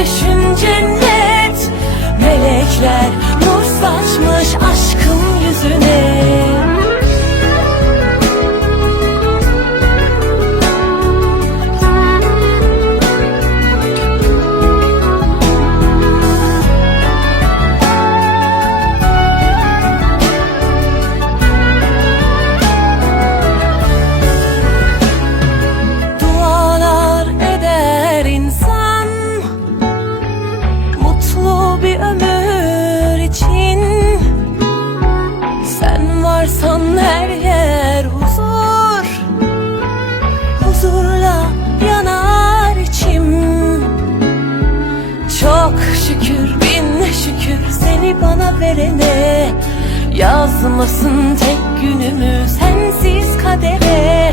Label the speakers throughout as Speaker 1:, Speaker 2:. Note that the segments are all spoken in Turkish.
Speaker 1: bana gülüşün cennet şükür seni bana verene. Yazmasın tek günümü sensiz kadere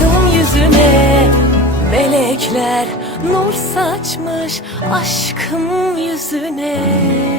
Speaker 1: saçmış aşkım yüzüne